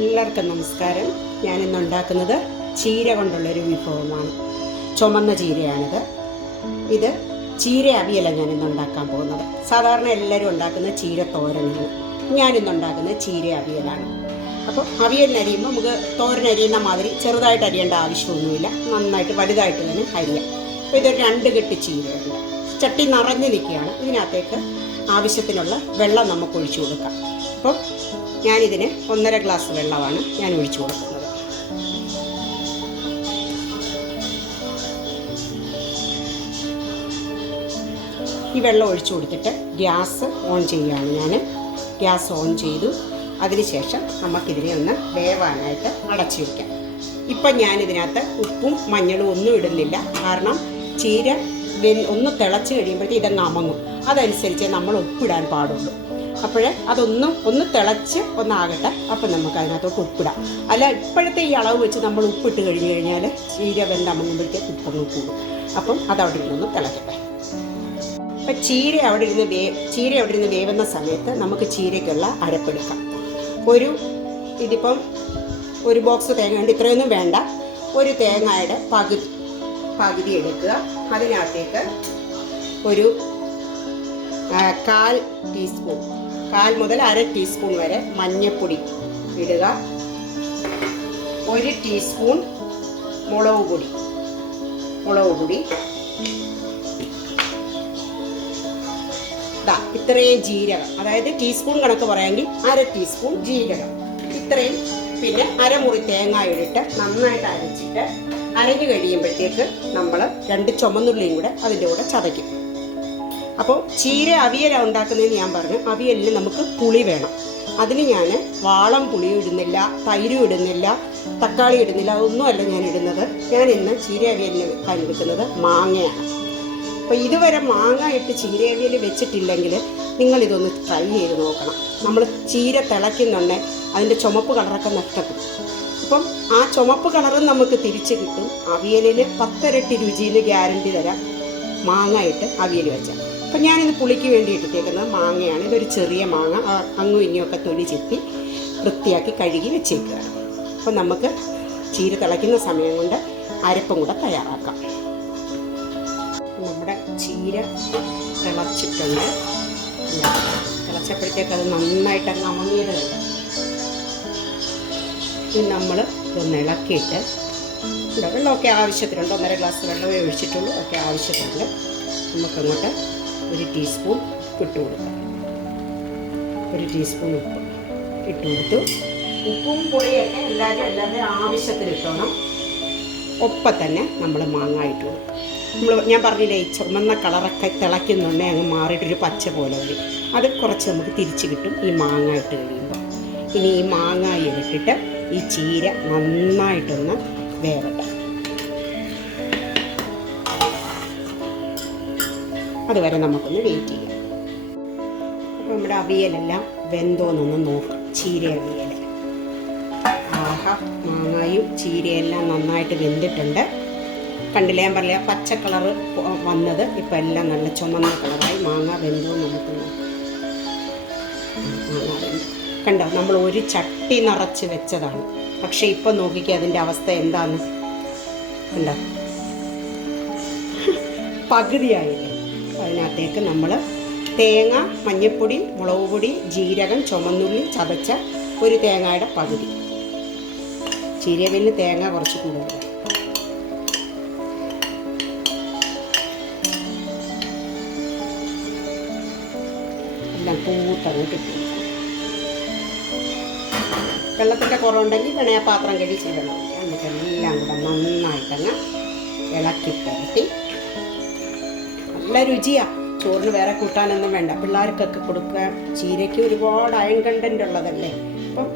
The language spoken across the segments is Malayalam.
എല്ലാവർക്കും നമസ്കാരം. ഞാനിന്ന് ഉണ്ടാക്കുന്നത് ചീര കൊണ്ടുള്ളൊരു വിഭവമാണ്. ചുമന്ന ചീരയാണിത്. ഇത് ചീര അവിയലാണ് ഞാനിന്ന് ഉണ്ടാക്കാൻ പോകുന്നത്. സാധാരണ എല്ലാവരും ഉണ്ടാക്കുന്ന ചീര തോരനാണ്. ഞാനിന്ന് ഉണ്ടാക്കുന്നത് ചീര അവിയലാണ്. അപ്പോൾ അവിയലിനരിയുമ്പോൾ നമുക്ക് തോരനരിയുന്ന മാതിരി ചെറുതായിട്ട് അരിയേണ്ട ആവശ്യമൊന്നുമില്ല. നന്നായിട്ട് വലുതായിട്ട് തന്നെ അരിയാം. അപ്പോൾ ഇതൊരു 2 കെട്ട് ചീരയുണ്ട്. ചട്ടി നിറഞ്ഞു നിൽക്കുകയാണ്. ഇതിനകത്തേക്ക് ആവശ്യത്തിനുള്ള വെള്ളം നമുക്ക് ഒഴിച്ചു കൊടുക്കാം. അപ്പോൾ ഞാനിതിന് 1.5 ഗ്ലാസ് വെള്ളമാണ് ഞാൻ ഒഴിച്ചു കൊടുക്കുന്നത്. ഈ വെള്ളം ഒഴിച്ചു കൊടുത്തിട്ട് ഗ്യാസ് ഓൺ ചെയ്യുകയാണ്. ഞാൻ ഗ്യാസ് ഓൺ ചെയ്തു. അതിനുശേഷം നമുക്കിതിനെ ഒന്ന് വേവാനായിട്ട് അടച്ചു വയ്ക്കാം. ഇപ്പം ഞാനിതിനകത്ത് ഉപ്പും മഞ്ഞളും ഒന്നും ഇടുന്നില്ല. കാരണം ചീര ഒന്ന് തിളച്ച് കഴിയുമ്പോഴത്തേക്ക് ഇതങ്ങ് അമങ്ങും. അതനുസരിച്ച് നമ്മൾ ഉപ്പിടാൻ പാടുള്ളൂ. അപ്പോൾ ഒന്ന് തിളച്ച് ഒന്നാകട്ടെ. അപ്പം നമുക്ക് അതിനകത്തോട്ട് ഉപ്പിടാം. അല്ല ഇപ്പോഴത്തെ ഈ അളവ് വെച്ച് നമ്മൾ ഉപ്പിട്ട് കഴിഞ്ഞ് കഴിഞ്ഞാൽ ചീര വെന്തമങ്ങുമ്പോഴത്തേക്ക് ഉപ്പൊന്ന് കൂടും. അപ്പം അതവിടെ ഇരുന്നൊന്ന് തിളക്കട്ടെ. അപ്പം ചീര അവിടെ ഇരുന്ന് വേവുന്ന സമയത്ത് നമുക്ക് ചീരയ്ക്കുള്ള അരപ്പെടുക്കാം. ഇതിപ്പം ഒരു ബോക്സ് തേങ്ങ ഉണ്ട്. ഇത്രയൊന്നും വേണ്ട. ഒരു തേങ്ങയുടെ പകുതി എടുക്കുക. അതിനകത്തേക്ക് ഒരു 1/4 ടീസ്പൂൺ, 1/4 മുതൽ 1/2 ടീസ്പൂൺ വരെ മഞ്ഞൾപ്പൊടി ഇടുക. 1 ടീസ്പൂൺ മുളക് പൊടി, ഇത്രയും ജീരകം, അതായത് ടീസ്പൂൺ കണക്ക് പറയാമെങ്കിൽ 1/2 ടീസ്പൂൺ ജീരകം, ഇത്രയും, പിന്നെ അരമുറി തേങ്ങ ഇട്ടിട്ട് നന്നായിട്ട് അരച്ചിട്ട് അരഞ്ഞു കഴിയുമ്പോഴത്തേക്ക് നമ്മൾ 2 ചുമന്നുള്ളിയും കൂടെ അതിൻ്റെ കൂടെ ചതയ്ക്കും. അപ്പോൾ ചീര അവിയൽ ഉണ്ടാക്കുന്നതെന്ന് ഞാൻ പറഞ്ഞു. അവിയലിന് നമുക്ക് പുളി വേണം. അതിന് ഞാൻ വാളം പുളിയും ഇടുന്നില്ല, തൈരും ഇടുന്നില്ല, തക്കാളി ഇടുന്നില്ല, അതൊന്നുമല്ല ഞാൻ ഇടുന്നത്. ഞാൻ ഇന്ന് ചീര അവിയലിന് വെക്കാൻ എടുക്കുന്നത് മാങ്ങയാണ്. അപ്പോൾ ഇതുവരെ മാങ്ങ ഇട്ട് ചീര അവിയൽ വെച്ചിട്ടില്ലെങ്കിൽ നിങ്ങളിതൊന്ന് ട്രൈ ചെയ്ത് നോക്കണം. നമ്മൾ ചീര തിളയ്ക്കുന്നുണ്ടെ അതിൻ്റെ ചുമപ്പ് കളറൊക്കെ നഷ്ടപ്പെടും. അപ്പം ആ ചുമപ്പ് കളറും നമുക്ക് തിരിച്ച് കിട്ടും. അവിയലിൽ 10 ഇരട്ടി രുചിയിൽ ഗ്യാരണ്ടി തരാം മാങ്ങ ഇട്ട് അവിയൽ വെച്ചാൽ. അപ്പം ഞാനിത് പുളിക്ക് വേണ്ടി ഇട്ടിട്ടേക്കുന്നത് മാങ്ങയാണ്. ഇതൊരു ചെറിയ മാങ്ങ, അങ്ങും ഇങ്ങുമൊക്കെ തൊലി ചെത്തി വൃത്തിയാക്കി കഴുകി വെച്ചേക്കുകയാണ്. അപ്പം നമുക്ക് ചീര തിളയ്ക്കുന്ന സമയം കൊണ്ട് അരപ്പും കൂടെ തയ്യാറാക്കാം. നമ്മുടെ ചീര തിളച്ചിട്ടുണ്ട്. തിളച്ചപ്പോഴത്തേക്ക് അത് നന്നായിട്ട് അങ്ങ് അമങ്ങിയത് കഴിഞ്ഞു. ഇനി നമ്മൾ ഇതൊന്ന് ഇളക്കിയിട്ട് വെള്ളമൊക്കെ ആവശ്യത്തിനുണ്ട്. 1.5 ഗ്ലാസ് വെള്ളമേ ഒഴിച്ചിട്ടുള്ളൂ. ഒക്കെ ആവശ്യത്തിനുണ്ട്. നമുക്കങ്ങോട്ട് 1 ടീസ്പൂൺ ഇട്ട് കൊടുക്കാം. 1 ടീസ്പൂൺ ഉപ്പ് ഇട്ട് കൊടുത്തു. ഉപ്പും പൊടിയൊക്കെ എല്ലാവരും ആവശ്യത്തിന് ഇട്ടോണം. ഒപ്പം തന്നെ നമ്മൾ മാങ്ങ ഇട്ട് കൊടുക്കും. ഞാൻ പറഞ്ഞില്ലേ, ഈ ചുമന്ന കളറൊക്കെ തിളയ്ക്കുന്നുണ്ടെ അങ്ങ് മാറിയിട്ടൊരു പച്ച പോലെ വരും. അത് കുറച്ച് നമുക്ക് തിരിച്ച് കിട്ടും ഈ മാങ്ങ ഇട്ട് കഴിയുമ്പോൾ. ഇനി ഈ മാങ്ങ ഇട്ടിട്ട് ഈ ചീര നന്നായിട്ടൊന്ന് വേവട്ടെ. അതുവരെ നമുക്കൊന്ന് വെയിറ്റ് ചെയ്യാം. അപ്പോൾ നമ്മുടെ അവിയലെല്ലാം വെന്തോന്നൊന്ന് നോക്കാം. ചീര അവിയൽ, ആഹാ, മാങ്ങായും ചീരയെല്ലാം നന്നായിട്ട് വെന്തിട്ടുണ്ട്. കണ്ടില്ല, ഞാൻ പറയാം പച്ച കളറ് വന്നത് ഇപ്പം എല്ലാം നല്ല ചുമന്ന കളറായി. മാങ്ങ വെന്തോ നമുക്ക് നോക്കാം. മാങ്ങ വെന്തു കണ്ടോ. നമ്മൾ ഒരു ചട്ടി നിറച്ച് വെച്ചതാണ്. പക്ഷെ ഇപ്പം നോക്കിക്കുക അതിൻ്റെ അവസ്ഥ എന്താന്ന് കണ്ടോ, പകുതിയായില്ലേ. അതിനകത്തേക്ക് നമ്മൾ തേങ്ങ, മഞ്ഞൾപ്പൊടി, മുളക് പൊടി, ജീരകം, ചുമന്നുള്ളി ചതച്ച ഒരു തേങ്ങയുടെ പകുതി. ചീരവിന് തേങ്ങ കുറച്ച് കൂടുതൽ. എല്ലാം കൂട്ടങ്ങോട്ട് ഇട്ടു. വെള്ളത്തിൻ്റെ കുറവുണ്ടെങ്കിൽ വേണേ ആ പാത്രം കഴുകി ചെയ്യണം. എന്നിട്ട് എല്ലാം കൂടെ നന്നായിട്ടങ്ങ് ഇളക്കി പുരട്ടി. നല്ല രുചിയാണ്. ചോറിന് വേറെ കൂട്ടാനൊന്നും വേണ്ട. പിള്ളേർക്കൊക്കെ കൊടുക്കാൻ. ചീരയ്ക്ക് ഒരുപാട് അയൺ കണ്ടൻ്റ് ഉള്ളതല്ലേ. അപ്പം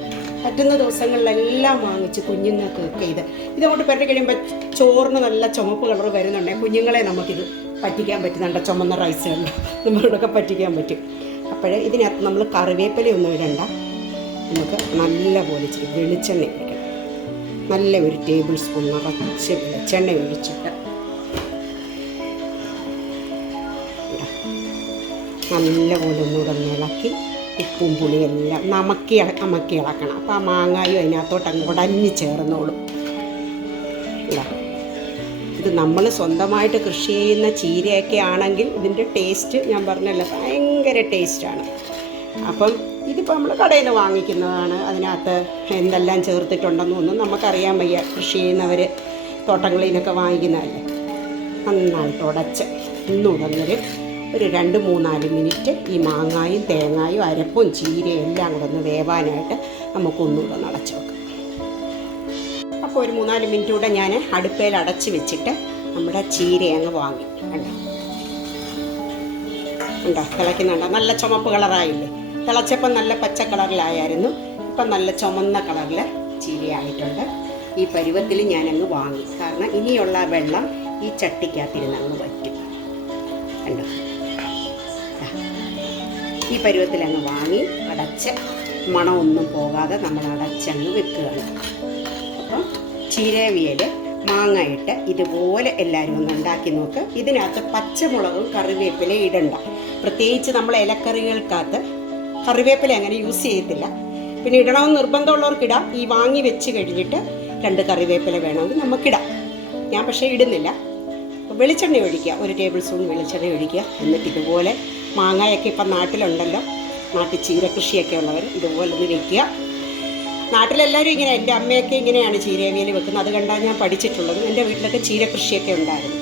പറ്റുന്ന ദിവസങ്ങളിലെല്ലാം വാങ്ങിച്ച് കുഞ്ഞുങ്ങൾക്കൊക്കെ ഇതങ്ങോട്ട് പുരട്ടി കഴിയുമ്പോൾ ചോറിന് നല്ല ചുമപ്പ് കളർ വരുന്നുണ്ടെങ്കിൽ കുഞ്ഞുങ്ങളെ നമുക്കിത് പറ്റിക്കാൻ പറ്റുന്നുണ്ട്. ചുമന്ന റൈസുകളിൽ നമ്മളോടൊക്കെ പറ്റിക്കാൻ പറ്റും. അപ്പോഴേ ഇതിനകത്ത് നമ്മൾ കറിവേപ്പിലയൊന്നും ഇടണ്ട. നമുക്ക് നല്ലപോലെ ഇച്ചിരി വെളിച്ചെണ്ണ ഒഴിക്കണം. നല്ല 1 ടേബിൾ സ്പൂൺ നിറച്ച് വെളിച്ചെണ്ണ ഒഴിച്ചിട്ട് നല്ലപോലെ ഒന്നുകൂടെ ഇളക്കി ഉപ്പും പുളിയെല്ലാം അമക്കി ഇളക്കണം. അപ്പോൾ ആ മാങ്ങായും അതിനകത്തോട്ട് അങ്ങ് ഉടഞ്ഞ് ചേർന്നോളും. ഇത് നമ്മൾ സ്വന്തമായിട്ട് കൃഷി ചെയ്യുന്ന ചീരയൊക്കെ ആണെങ്കിൽ ഇതിൻ്റെ ടേസ്റ്റ് ഞാൻ പറഞ്ഞല്ലോ ഭയങ്കര ടേസ്റ്റാണ്. അപ്പം ഇതിപ്പോൾ നമ്മൾ കടയിൽ നിന്ന് വാങ്ങിക്കുന്നതാണ്. അതിനകത്ത് എന്തെല്ലാം ചേർത്തിട്ടുണ്ടെന്നൊന്നും നമുക്കറിയാൻ വയ്യ. കൃഷി ചെയ്യുന്നവർ തോട്ടങ്ങളിൽ നിന്നൊക്കെ വാങ്ങിക്കുന്നതല്ലേ. നന്നായിട്ട് ഉടച്ച് ഒന്നുടങ്ങൊരു 2-3-4 മിനിറ്റ് ഈ മാങ്ങായും തേങ്ങായും അരപ്പും ചീരയും എല്ലാം കൂടെ ഒന്ന് വേവാനായിട്ട് നമുക്കൊന്നുകൂടെ അടച്ച് വെക്കാം. അപ്പോൾ ഒരു 3-4 മിനിറ്റ് കൂടെ ഞാൻ അടുപ്പയിൽ അടച്ച് വെച്ചിട്ട് നമ്മുടെ ചീര അങ്ങ് വാങ്ങി. ഉണ്ടോ തിളയ്ക്കുന്നുണ്ടോ? നല്ല ചുമപ്പ് കളറായില്ലേ? തിളച്ചപ്പം നല്ല പച്ച കളറിലായിരുന്നു. ഇപ്പം നല്ല ചുമന്ന കളറിൽ ചീരയായിട്ടുണ്ട്. ഈ പരുവത്തിൽ ഞാനങ്ങ് വാങ്ങി. കാരണം ഇനിയുള്ള വെള്ളം ഈ ചട്ടിക്കകത്തിരുന്ന് അങ്ങ് വറ്റും. കണ്ടോ? ഈ പരുവത്തിലങ്ങ് വാങ്ങി അടച്ച് മണമൊന്നും പോകാതെ നമ്മൾ അടച്ചങ്ങ് വെക്കുകയാണ്. അപ്പം ചീരവിയൽ മാങ്ങ ഇട്ട് ഇതുപോലെ എല്ലാവരും ഒന്ന് ഉണ്ടാക്കി നോക്ക്. ഇതിനകത്ത് പച്ചമുളകും കറിവേപ്പിലയും ഇടണ്ട. പ്രത്യേകിച്ച് നമ്മൾ ഇലക്കറികൾക്കകത്ത് കറിവേപ്പില അങ്ങനെ യൂസ് ചെയ്യത്തില്ല. പിന്നെ ഇടണമെന്ന് നിർബന്ധമുള്ളവർക്കിടാം. ഈ വാങ്ങി വെച്ച് കഴിഞ്ഞിട്ട് 2 കറിവേപ്പില വേണമെങ്കിൽ നമുക്കിടാം. ഞാൻ പക്ഷേ ഇടുന്നില്ല. വെളിച്ചെണ്ണ ഒഴിക്കുക, 1 ടേബിൾ സ്പൂൺ വെളിച്ചെണ്ണ ഒഴിക്കുക. എന്നിട്ട് ഇതുപോലെ മാങ്ങയൊക്കെ ഇപ്പം നാട്ടിലുണ്ടല്ലോ, നാട്ടിൽ ചീര കൃഷിയൊക്കെ ഉള്ളവർ ഇതുപോലെ ഒന്ന് വെക്കുക. നാട്ടിലെല്ലാവരും ഇങ്ങനെ, എൻ്റെ അമ്മയൊക്കെ ഇങ്ങനെയാണ് ചീരവിയൽ വെക്കുന്നത്. അത് കണ്ടാണ് ഞാൻ പഠിച്ചിട്ടുള്ളത്. എൻ്റെ വീട്ടിലൊക്കെ ചീര കൃഷിയൊക്കെ ഉണ്ടായിരുന്നു.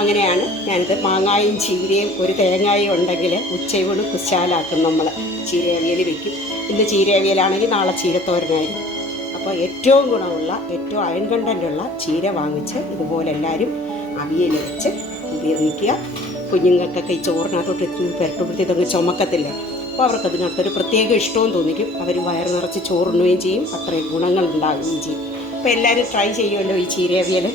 അങ്ങനെയാണ് ഞാനിത് മാങ്ങായും ചീരയും 1 തേങ്ങായും ഉണ്ടെങ്കിൽ ഉച്ചയൂണ് കുശാലാക്കും. നമ്മൾ ചീരവിയൽ വെക്കും. ഇന്ന് ചീരവിയലാണെങ്കിൽ നാളെ ചീരത്തോരനായിരിക്കും. അപ്പോൾ ഏറ്റവും ഗുണമുള്ള, ഏറ്റവും അയൺ കണ്ടൻ്റുള്ള ചീര വാങ്ങിച്ച് ഇതുപോലെ എല്ലാവരും അവിയൽ വെച്ച് ഉപയോഗിക്കുക. കുഞ്ഞുങ്ങൾക്കൊക്കെ ഈ ചോറിനകത്തോട്ട് പുരട്ടുമ്പോഴത്തേ ഇതൊന്ന് ചുമക്കത്തില്ലേ? അപ്പോൾ അവർക്ക് അതിനകത്തൊരു പ്രത്യേക ഇഷ്ടവും തോന്നിക്കും. അവർ വയറ് നിറച്ച് ചോറുണ്ണുകയും ചെയ്യും. അത്രയും ഗുണങ്ങൾ ഉണ്ടാകുകയും ചെയ്യും. അപ്പോൾ എല്ലാവരും ട്രൈ ചെയ്യുമല്ലോ ഈ ചീരവിയൽ.